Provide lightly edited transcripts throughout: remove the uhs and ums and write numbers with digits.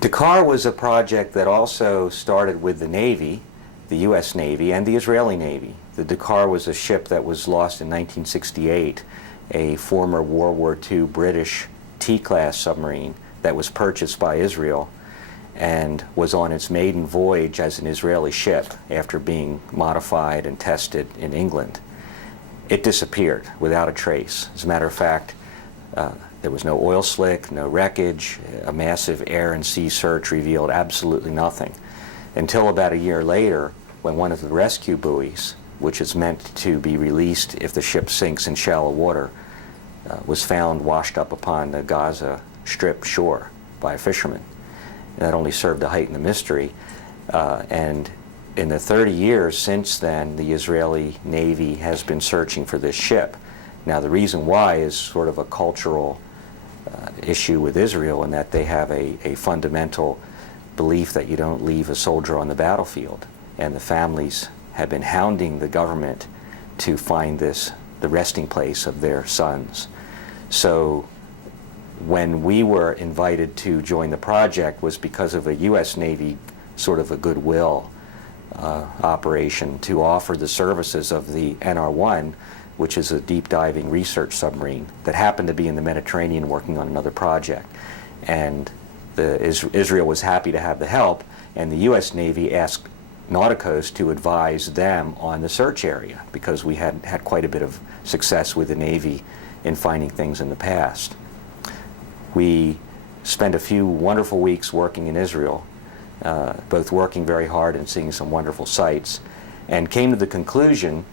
Dakar was a project that also started with the Navy, the U.S. Navy, and the Israeli Navy. The Dakar was a ship that was lost in 1968, a former World War II British T-class submarine that was purchased by Israel and was on its maiden voyage as an Israeli ship after being modified and tested in England. It disappeared without a trace. As a matter of fact, there was no oil slick, no wreckage. A massive air and sea search revealed absolutely nothing. Until about a year later, when one of the rescue buoys, which is meant to be released if the ship sinks in shallow water, was found washed up upon the Gaza Strip shore by a fisherman. And that only served to heighten the mystery. And in the 30 years since then, the Israeli Navy has been searching for this ship. Now, the reason why is sort of a cultural issue with Israel, in that they have a fundamental belief that you don't leave a soldier on the battlefield. And the families have been hounding the government to find the resting place of their sons. So when we were invited to join the project was because of a U.S. Navy sort of a goodwill operation to offer the services of the NR-1, which is a deep diving research submarine that happened to be in the Mediterranean working on another project. And Israel was happy to have the help, and the U.S. Navy asked Nauticos to advise them on the search area, because we had had quite a bit of success with the Navy in finding things in the past. We spent a few wonderful weeks working in Israel, both working very hard and seeing some wonderful sights, and came to the conclusion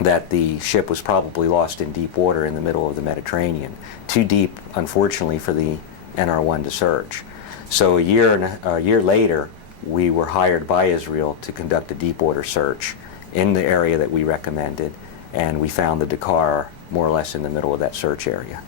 that the ship was probably lost in deep water in the middle of the Mediterranean. Too deep, unfortunately, for the NR-1 to search. So a year later, we were hired by Israel to conduct a deep water search in the area that we recommended, and we found the Dakar more or less in the middle of that search area.